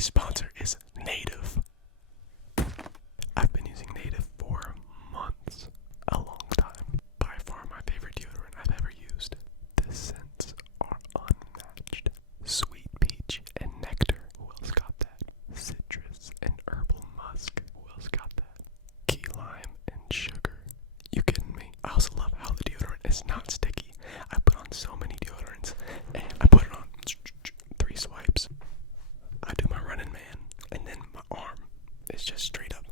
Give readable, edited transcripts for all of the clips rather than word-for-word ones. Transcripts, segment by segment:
Today's sponsor is Native. I've been using Native for months, a long time. By far my favorite deodorant I've ever used. The scents are unmatched. Sweet peach and nectar. Who else got that? Citrus and herbal musk. Who else got that? Key lime and sugar. You kidding me? I also love how the deodorant is not sticky. I put on so many deodorants and I put it on 3 swipes. I do my running man and then my arm is just straight up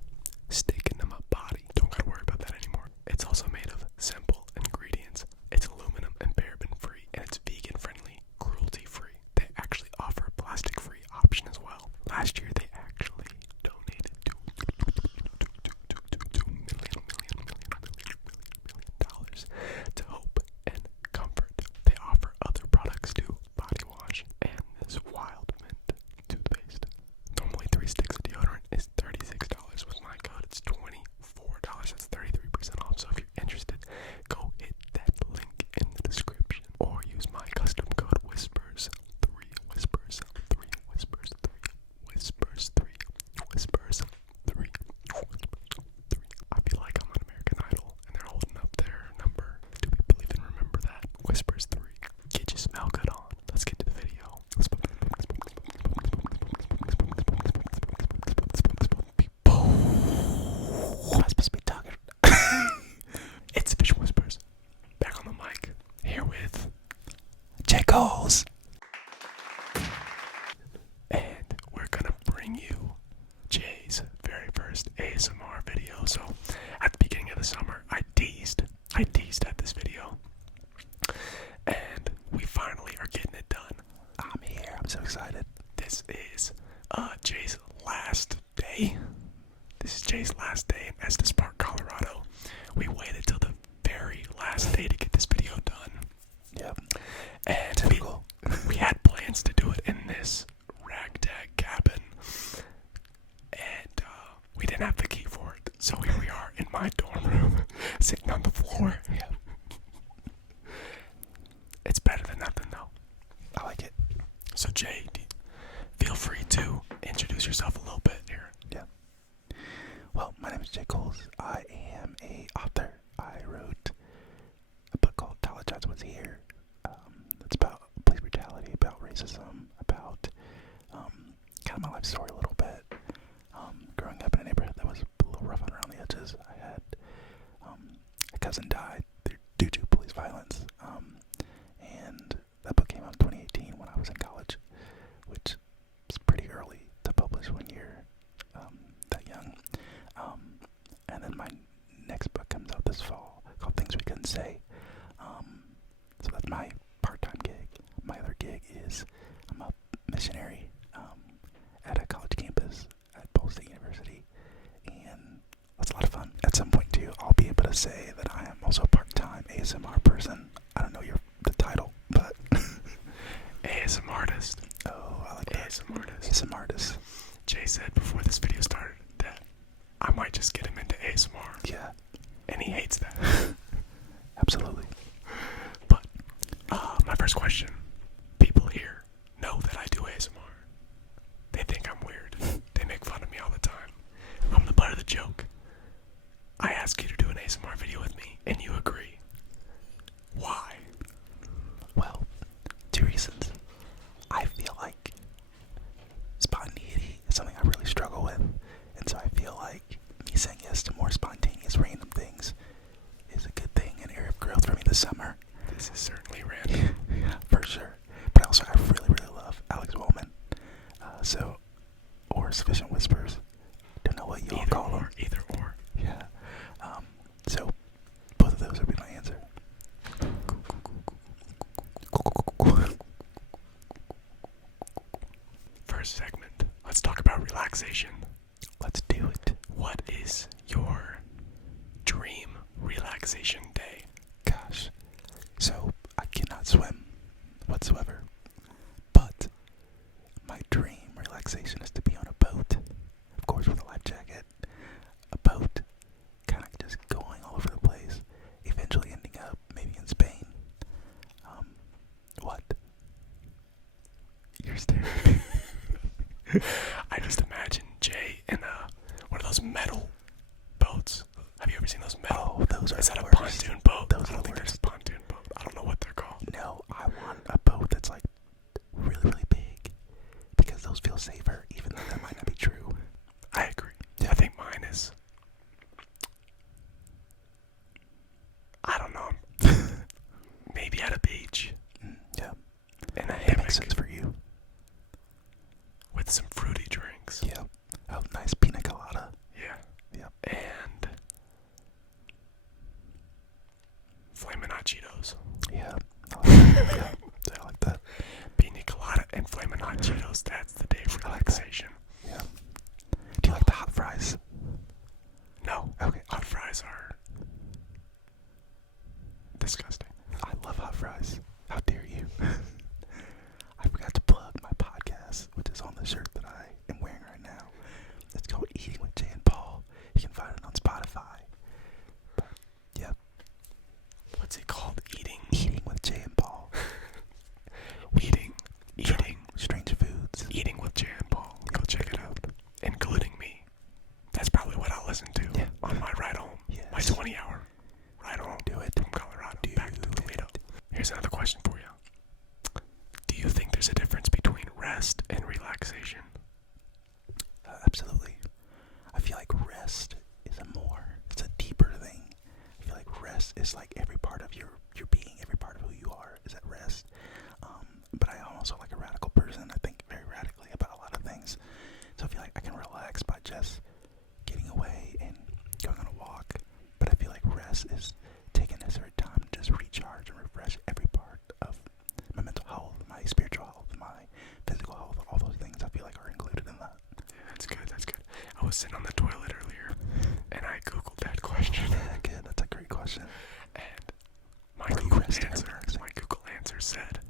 sticking to my body. Don't gotta worry about that anymore. It's also made of simple ingredients. It's aluminum and paraben free and it's vegan friendly, cruelty free. They actually offer a plastic free option as well. Last year they actually donated $2 million to hope and comfort. They offer other products too, body wash and this wild mint toothpaste. Normally 3 sticks of deodorant is $36. With my code it's $24. That's 33% off. So if you're interested, go hit that link in the description or use my custom code whispers 3 whispers 3 whispers 3 whispers 3 whispers 3 I feel like I'm on American Idol and they're holding up their number. Do people even remember that? Whispers 3. Get your smell good on. Let's get to the video. Am I supposed to be talking? It's Fish Whispers. Back on the mic. Here with J. Coles. And we're gonna bring you Jay's very first ASMR video. So at the beginning of the summer, I teased at this video. And we finally are getting it done. I'm here. I'm so excited. This is Jay's last day. This is Jay's last day in Estes Park, Colorado. We waited till the very last day to get this video done. Yep. And we had plans to do it in this ragtag cabin. And we didn't have the key for it. So here we are in my dorm room, sitting on the floor. Yeah. It's better than nothing though. I like it. So Jay, feel free to introduce yourself a little bit here. Yeah. Well, my name is J. Coles. I am a author. I wrote a book called College Was Here. It's about police brutality, about racism, about kind of my life story a little bit. Growing up in a neighborhood that was a little rough around the edges. I had a cousin died due to police violence. And that book came out in 2018 when I was in college, which is pretty early to publish when you're that young. And then my next book comes out this fall called Things We Couldn't Say. So that's my part-time gig. My other gig is I'm a missionary at a college campus at Ball State University, and that's a lot of fun. At some point too, I'll be able to say that I am also a part-time ASMR person. I don't know the title, but ASMR artist. Oh, I like that. ASMR artist. ASMR artist. Jay said before this video started that I might just get him into ASMR. Yeah. And he hates that. Absolutely. But my first question. People here know that I do ASMR. They think I'm weird. They make fun of me all the time. I'm the butt of the joke. I ask you to do an ASMR video with me, and you agree. Why? Well, 2 reasons. I feel like spontaneity is something I really struggle with, and so I feel like me saying yes to more spontaneous random things is a good thing, an area of growth for me this summer. This is certainly random. Yeah, for sure. But also, I really, really love Alex Wellman. Or Sufficient Whispers. Don't know what you all call them. Either or. Yeah. So, both of those would be my answer. First segment. Let's talk about relaxation. Let's do it. What is your dream relaxation day? Gosh. So, I cannot swim whatsoever. But, my dream relaxation is to be on a boat. Of course, with a life jacket. A boat. Kind of just going all over the place. Eventually ending up maybe in Spain. What? You're staring. Flamin' Hot Cheetos, that's the day of relaxation. Yeah. Do you like the hot fries? No. Okay. Hot fries are disgusting. I love hot fries. How dare you? I forgot to plug my podcast, which is on the shirt that I am wearing right now. It's called Eating with Jay and Paul. You can find it on Spotify. But, yeah. What's it called? Eating with Jay and Paul. Eating strange foods. Eating with Jay and Paul. Go check it out. Including me. That's probably what I'll listen to on my ride home. Yes. My 20-hour ride home. Do it. From Colorado back to Toledo. Here's another question for you. Do you think there's a difference between rest and relaxation? Absolutely. I feel like rest is it's a deeper thing. I feel like rest is like every part of your being, every part of who you are is at rest. But I'm also like a radical person. I think very radically about a lot of things. So I feel like I can relax by just getting away and going on a walk. But I feel like rest is taking necessary time to just recharge and refresh every part of my mental health, my spiritual health, my physical health. All those things I feel like are included in that. Yeah, that's good. I was sitting on the toilet earlier, and I Googled that question. Yeah, good. That's a great question. And my Google answer said,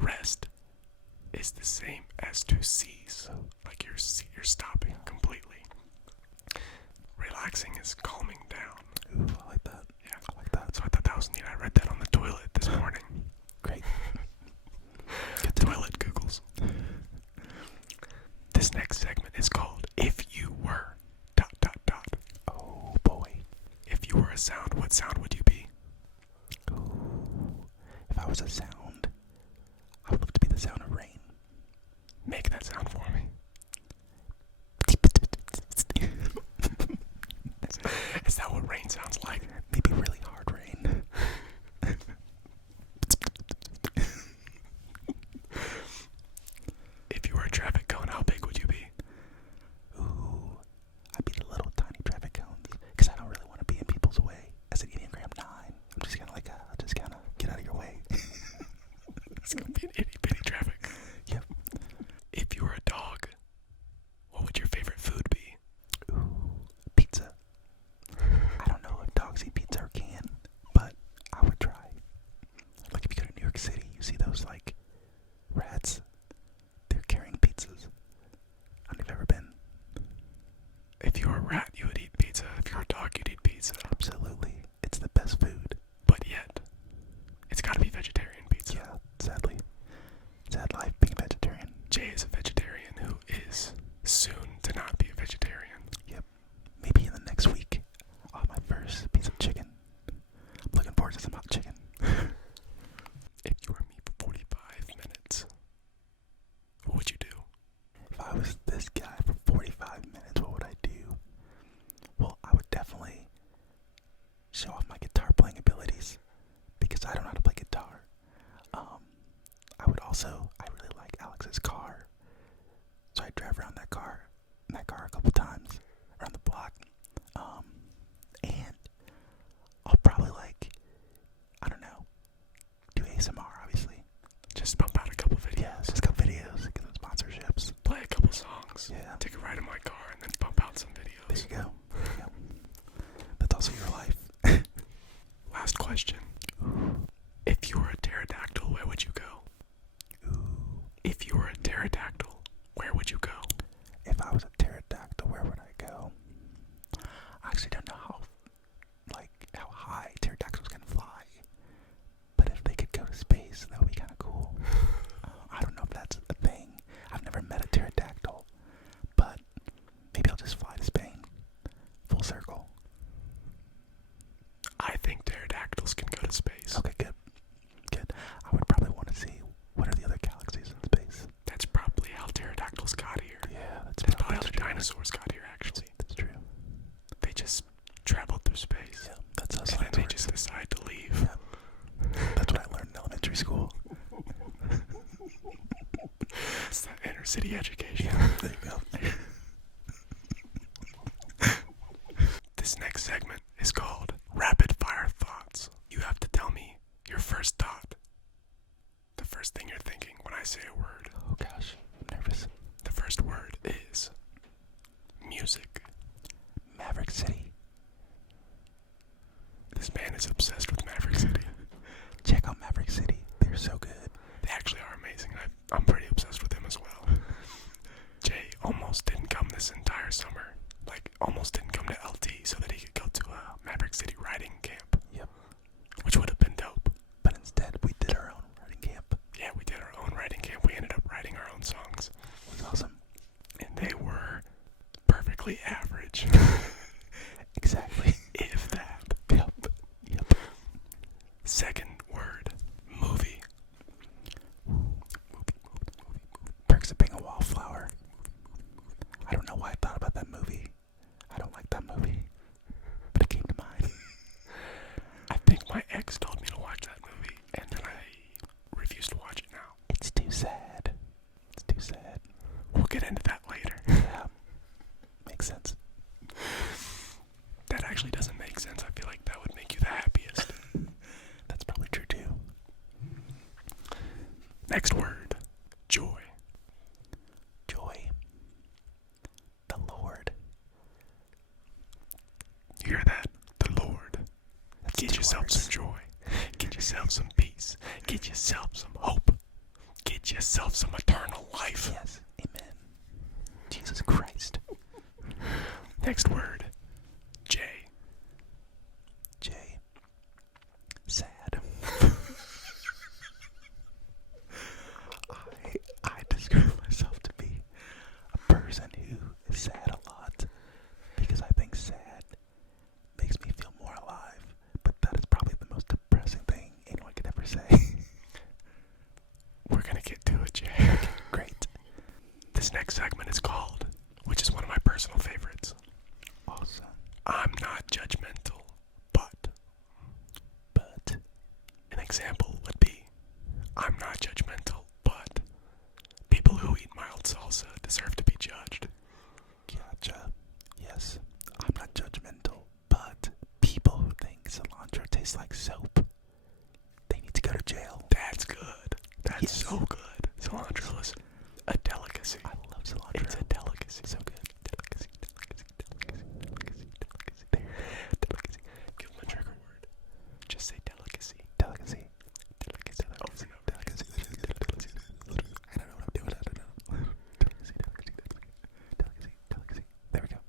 rest is the same as to cease. Like you're stopping completely. Relaxing is calming down. Ooh, I like that. Yeah, I like that. So I thought that was neat. I read that on the toilet this morning. Great. Good toilet Googles. This next segment is called If You Were ... Oh boy. If you were a sound, what sound would you be? Ooh. If I was a sound, I would love to be the sound of rain. Make that sound for me. Is that what rain sounds like? Maybe really hard rain. If you were a traffic cone, how big would you be? Ooh. I'd be the little tiny traffic cones. Because I don't really want to be in people's way. As an Enneagram 9, I'm just kind of like, just kind of get out of your way. It's going to be an itty bitty traffic. Yep. If you were a dog, what would your favorite food be? Ooh. Pizza. I don't know if dogs eat pizza or can, but I would try. Like if you go to New York City, you see those like rats. They're carrying pizzas. I don't know if you've ever been. If you were a rat, you would eat pizza. If you were a dog, you'd eat pizza. Absolutely. It's the best food. But yet, it's got to be vegetarian pizza. Yeah, sadly. Sad life being a vegetarian. Jay is a vegetarian who is soon to not be a vegetarian. Yep. Maybe in the next week, I'll have my first piece of chicken. I'm looking forward to some hot chicken. If you were me for 45 minutes, what would you do? If I was this guy for 45 minutes, what would I do? Well, I would definitely show off my guitar playing abilities because I don't know how to play guitar. I really like Alex's car, so I drive around that car a couple times around the block. And I'll probably I don't know, do ASMR obviously. Just bump out a couple videos. Yeah, just a couple videos, get some sponsorships. Play a couple songs. Yeah. Take a ride in my car and then bump out some videos. There you go. That's also your life. Last question. If you were a pterodactyl, where would you go? Ooh. If you were a pterodactyl, where would you go? If I was a pterodactyl, where would I go? I actually don't know how high pterodactyls can fly. But if they could go to space, that would be kind of cool. I don't know if that's a thing. I've never met a pterodactyl. But maybe I'll just fly to Spain. Full circle. I think pterodactyls can go to space. Okay, good. Good. I would probably want to see what are the other galaxies in space. That's probably how pterodactyls got here. Yeah, That's probably how the dinosaurs got here, actually. That's true. They just traveled through space. Yeah, that's us. And then they just decide to leave. Yeah. That's what I learned in elementary school. It's that inner city education. Yeah, there you go. This next segment is called Rapid Fire Thoughts. You have to tell me your first thought. The first first thing you're thinking when I say a word? Oh gosh, I'm nervous. The first word is music. Maverick City. This man is obsessed with Maverick City. Check out Maverick City. They're so good. They actually are amazing. I'm pretty obsessed with them as well. Jay almost didn't come this entire summer. Like, almost didn't come to LT so that he could go to a Maverick City riding camp. Yep. Which would have been dope. But instead, we did our own riding camp. Yeah, we did our own riding camp. We ended up writing our own songs. It was awesome. And they were perfectly average. Exactly. If that. Yep. Yep. Second word, movie. Perks of Being a Wallflower. I don't know why I thought about that movie. I don't like that movie. But it came to mind. I think my ex told me to watch that movie, and then I refuse to watch it now. It's too sad. It's too sad. We'll get into that later. Yeah. Makes sense. That actually doesn't make sense. I feel like that would make you the happiest. That's probably true too. Next word, joy. Joy. The Lord. You hear that? The Lord. That's Get two yourself words. some joy. Get yourself some peace. Get yourself some hope. Get yourself some eternal life. Yes. Amen. Jesus Christ. Next word, J. J. Sad. I describe myself to be a person who is sad a lot because I think sad makes me feel more alive. But that is probably the most depressing thing anyone could ever say. We're gonna get to it, Jay. Great. This next segment is called, which is one of my personal favorites, Awesome. I'm not judgmental, but. But An example would be, I'm not judgmental, but people who eat mild salsa deserve to be judged. gotcha. Yes. I'm not judgmental, but people who think cilantro tastes like soap, they need to go to jail. That's good. That's Yes. so good. Cilantro is a delicacy. I love cilantro. It's a delicacy. So good. Delicacy, delicacy, delicacy, delicacy, delicacy, delicacy. Give them a trigger word. Just say delicacy. Delicacy. Delicacy. Oh, no. Delicacy. Delicacy. I don't know what I'm doing. I don't know. Delicacy. Delicacy. Delicacy. Delicacy. There we go.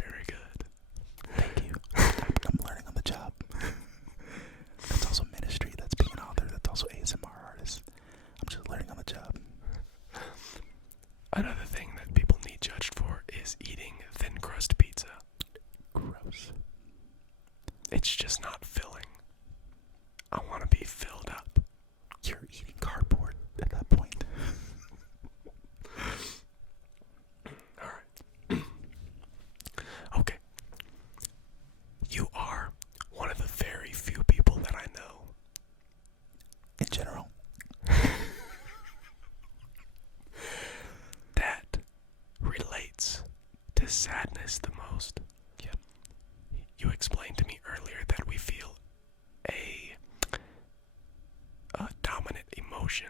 Very good. Thank you. I'm learning on the job. That's also ministry. That's being an author. That's also ASMR artist. I'm just learning on the job. Another thing that people need judged for is eating thin crust pizza. Gross. It's just not filling. I want to be filled up. You're eating cardboard at that point. Alright. Okay. You are one of the very few people that I know In general. that relates to sadness the most. Yep. You explained to me earlier that we feel a dominant emotion,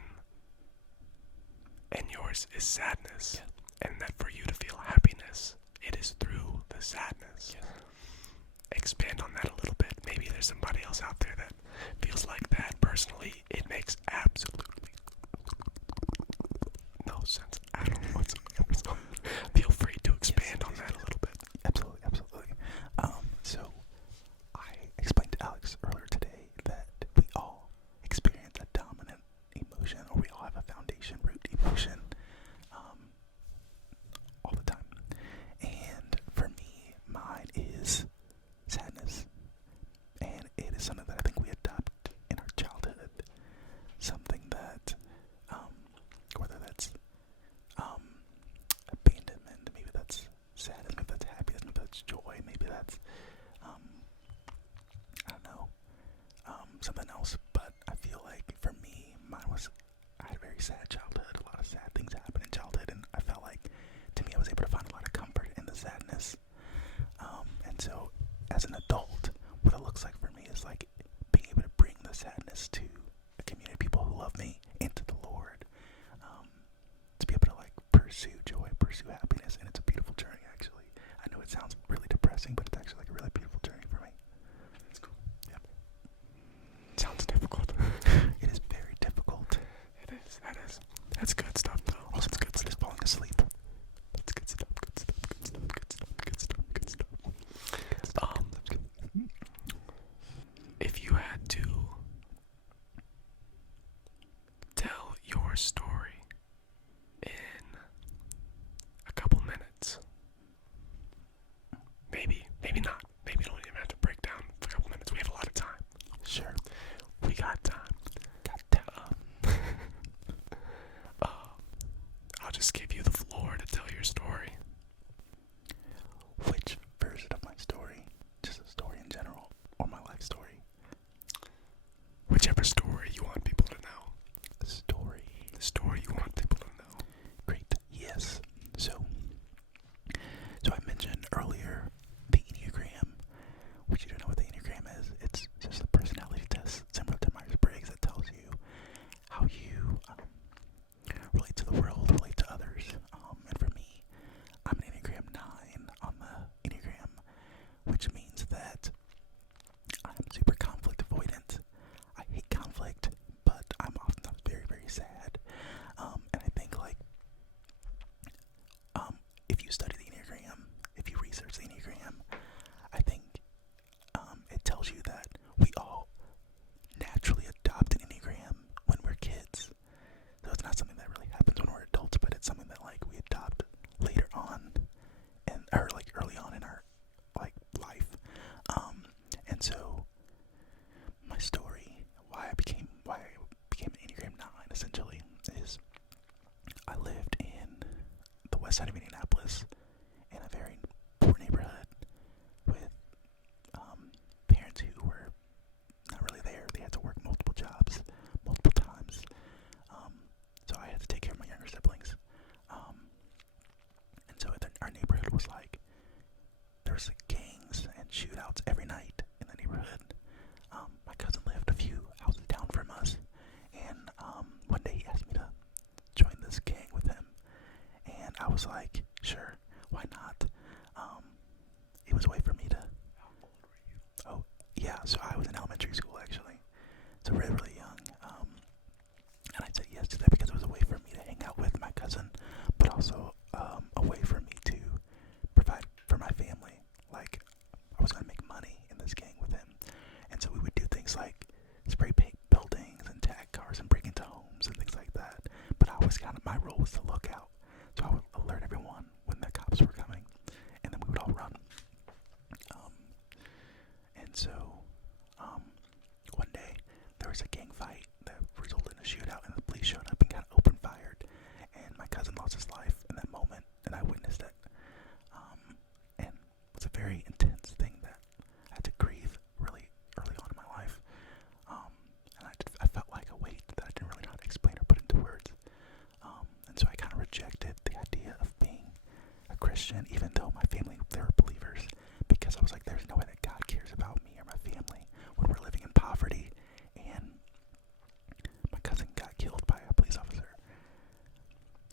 and yours is sadness, and that for you to feel happiness, it is through the sadness. Yes. Expand on that a little bit. Maybe there's somebody else out there that feels like that. Personally, it makes absolutely no sense at all whatsoever. So feel free to expand on that a little bit. Absolutely, absolutely. So I explained to Alex earlier today that we all experience a dominant emotion, or we all have a foundation root emotion, all the time. And for me, mine is sadness, and it is something that I think we adopt in our childhood. Something that, whether that's abandonment, maybe that's sadness, maybe that's happiness, maybe that's joy, maybe that's I don't know, something else. But I feel like for me, I had a very sad childhood. A lot of sad things happened in childhood, and I felt like, to me, I was able to find a lot of comfort in the sadness. And so, as an adult, what it looks like for me is like being able to bring the sadness to a community of people who love me and to the Lord, to be able to like pursue joy, pursue happiness, and it's a beautiful journey. Actually, I know it sounds really depressing, but it's actually like a really beautiful journey for me. It's cool. Yep. Sounds difficult. It is very difficult. It is. That's good stuff, though. Also, that's good stuff. stuff. Just falling asleep. That's good stuff. Good stuff. Good stuff. Good stuff. Good stuff. Good stuff. If you had to tell your story in a couple minutes, maybe not. Maybe you don't even have to break down for a couple minutes. We have a lot of time. Sure. We got time. I'll just give you the floor to tell your story. Which version of my story? Just a story in general, or my life story? Whichever story you want people to know. The story You want people to know. Great. Yes. So I mentioned earlier the Enneagram, which you don't know what the Enneagram is. It's just a personality test similar to Myers-Briggs that tells you how you relate to the world, relate to others. And for me, I'm an Enneagram 9 on the Enneagram, which means that I'm super conflict avoidant. I hate conflict, but I'm often very, very sad. And I think like if you study the Enneagram, if you research the Enneagram, I think it tells you that we all naturally adopt an Enneagram when we're kids. So it's not something that really happens when we're adults, but it's something that like we adopt later on, or like early on in our like life. And so my story, why I became an Enneagram 9 essentially, is I lived in the west side of Indianapolis in a very poor neighborhood with parents who were not really there. They had to work multiple jobs, multiple times. So I had to take care of my younger siblings. And so our neighborhood was like, there was like gangs and shootouts every night in the neighborhood. My cousin lived a few houses down from us, and one day he asked me to join this gang with him, and I was like, sure, why not? It was a way for me to. How old were you? Oh, yeah, so I was in elementary school actually, so really, really young. And I said yes to that because it was a way for me to hang out with my cousin, but also a way for me to provide for my family. Like, I was gonna make money in this gang with him, and so we would do things like spray paint buildings and tag cars and break into homes and things like that. But I was my role was to look out, so I would alert everyone when the cops were coming, and then we would all run. And so one day there was a gang fight that resulted in a shootout, and the police showed up and kind of open fired, and my cousin lost his life in that moment, and I witnessed it. And it was a very intense thing that I had to grieve really early on in my life. And I felt like a weight that I didn't really know how to explain or put into words. And so I kind of rejected the idea of being a Christian, even though my family, they were believers, because I was like, there's no way that God cares about me or my family when we're living in poverty. And my cousin got killed by a police officer.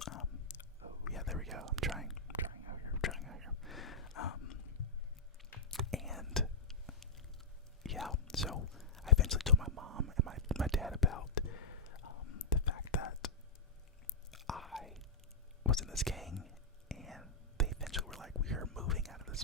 Oh yeah, there we go. I'm trying out here. And yeah, so I eventually told my mom and my dad about the fact that I was in this gang, and they eventually were like, we are moving out of this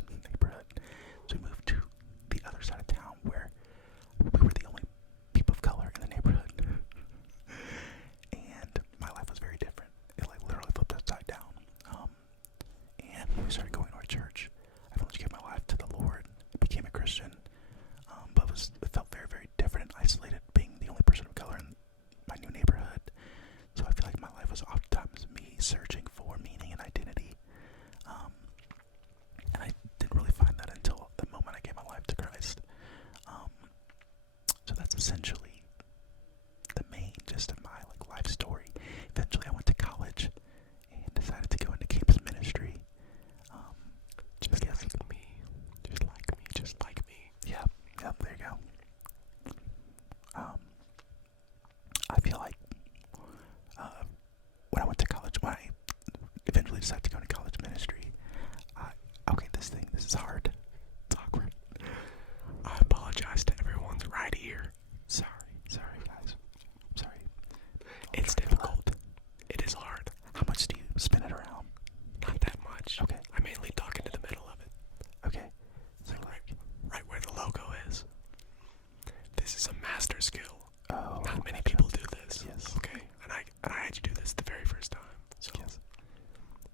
master skill. Oh, Not many gotcha. people do this. Yes. Okay, and I had you do this the very first time. So Yes.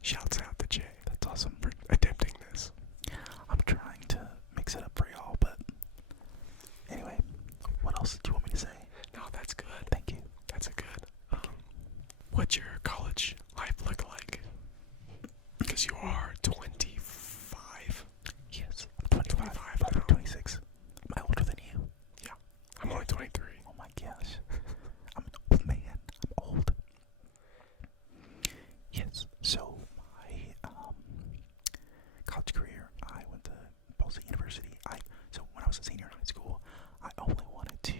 shouts out to Jay That's awesome. for attempting this. I'm trying to mix it up for y'all, but anyway, what else do you want me to say? No, that's good. Thank you. That's a good. What's your college life look like? Because you are 25. Yes, I'm 25. I'll be 26. Am I older than you? Yeah, I'm only 23. Oh my gosh. I'm an old man. I'm old. Yes, so my college career, I went to Ball State University. So when I was a senior in high school, I only wanted to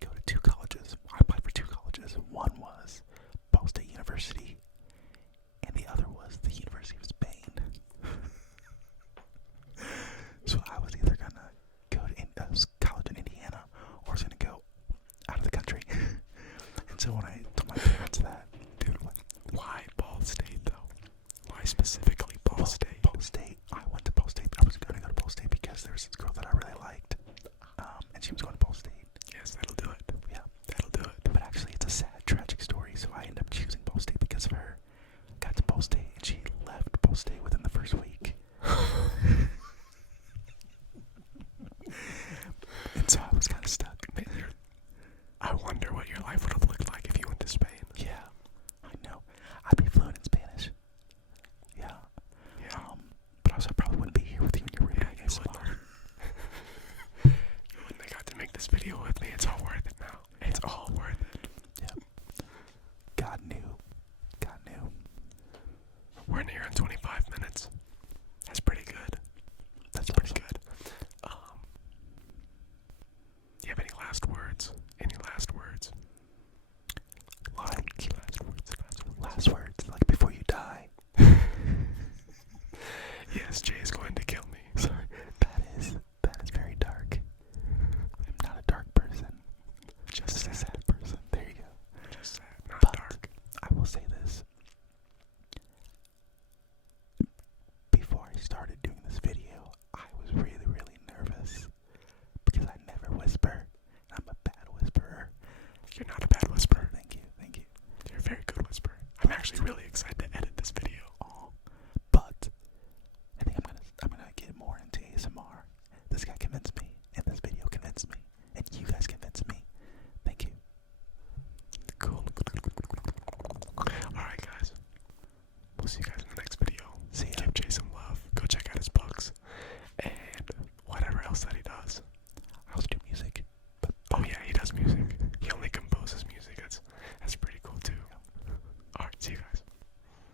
go to 2 colleges. I applied for 2 colleges. One was Ball State University, and the other was the University of Spain. So I was either gonna go to college in Indiana, or I was gonna go out of the country. And so when I told my parents that, Dude, why Ball State though? Why specifically Ball State? Ball State, I went to Ball State. I was gonna go to Ball State because there was this girl that I really liked, and she was going to Ball State. Yes, that'll do it. Yeah, That'll do it. but actually it's a sad, tragic story. So I ended up choosing Ball State because of her. Got to Ball State, and she left Ball State within the first week. And so I was kind of stuck. I wonder what your life would have looked like if you went to Spain. Yeah, I know. I'd be fluent in Spanish. Yeah. Yeah. But also I probably wouldn't be here with you in your room. Yeah, you wouldn't. You wouldn't have got to make this video with me. It's all worth it now. It's all worth it. Yeah. God knew. God knew. We're near on 25 minutes. That's pretty good. That's Pretty awesome. good. Do you have any last words? Any last words? Like, Last words. last words, like before you die. Yes, Jay is going to kill me. Sorry, that is very dark. I'm not a dark person. Just Just a sad. sad person. There you go. Just sad, not But dark. I will say this. Before I started doing this video, I was really, really nervous because I never whisper. I'm a bad whisperer. You're not a